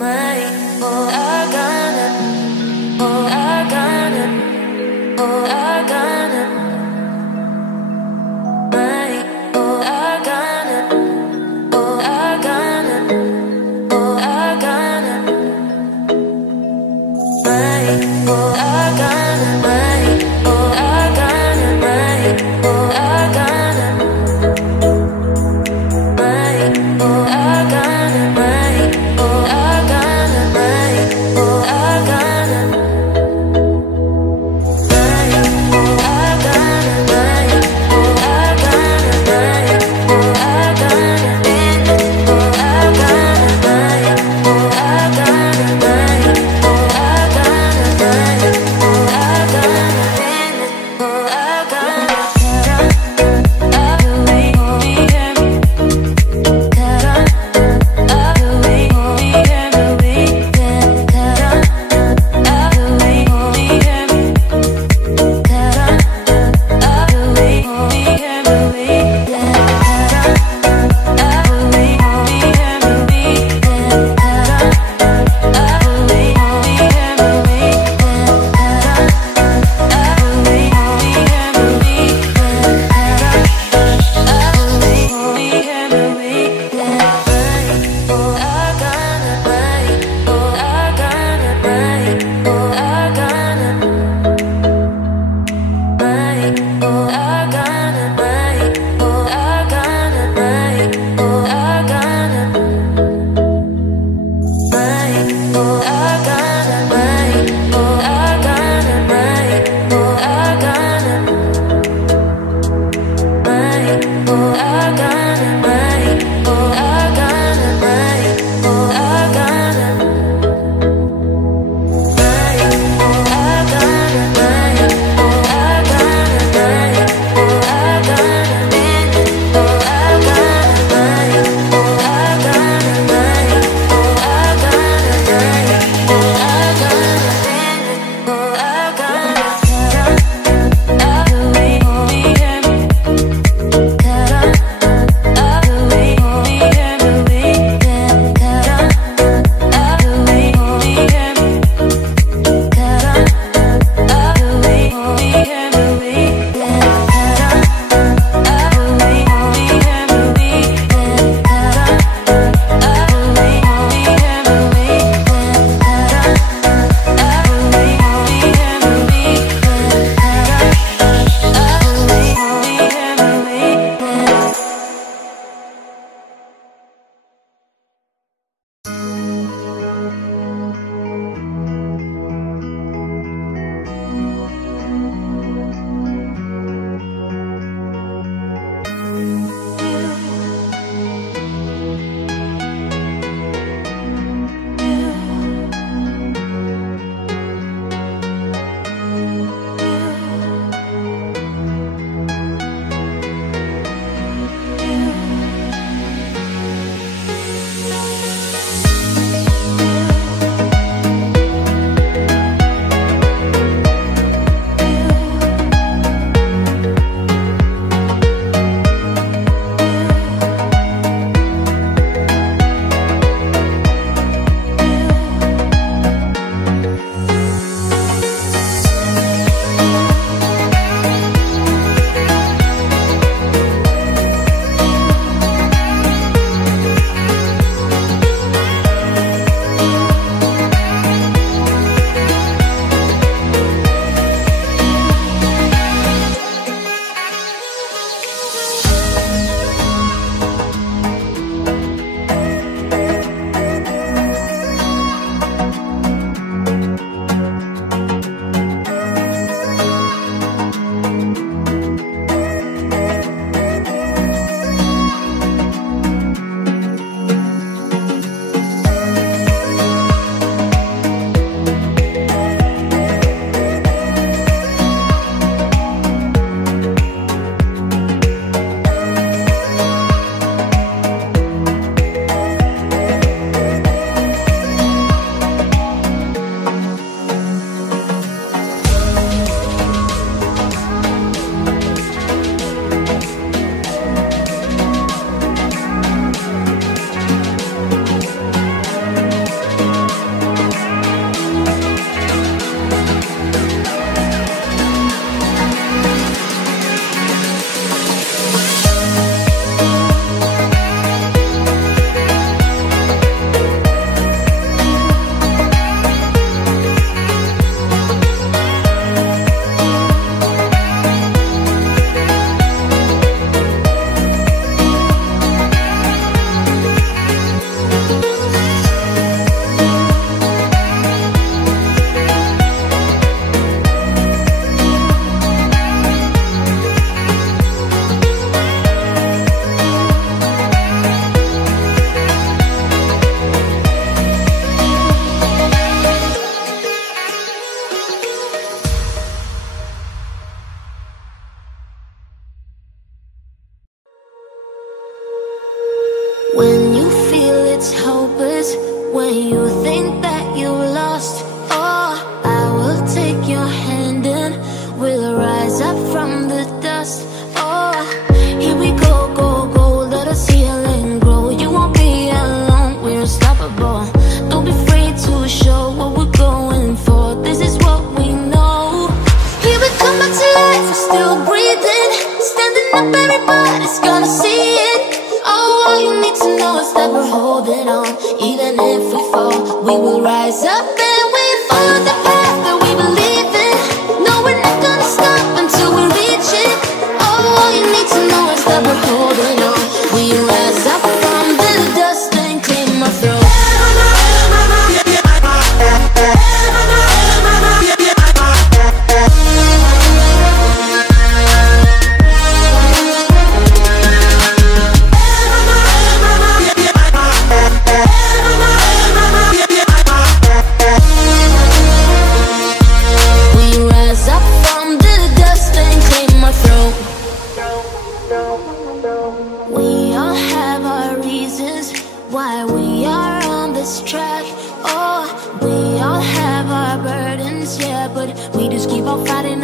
Oh, I got it. think that you lost. Oh, I will take your hand and we'll rise up from the dust. Oh, here we go, go, go, let us heal and grow. You won't be alone, we're unstoppable. Don't be afraid to show what we're going for. This is what we know. Here we come back to life, we're still breathing. Standing up, everybody's gonna see it. Oh, all you need to know is that we're holding on. Even if we fall, we will rise up and we follow the path that we believe in. No, we're not gonna stop until we reach it. Oh, all you need to know is that we're holding on. We rise up from the dust and clean my throat. We all have our reasons why we are on this track. Oh, we all have our burdens, yeah, but we just keep on fighting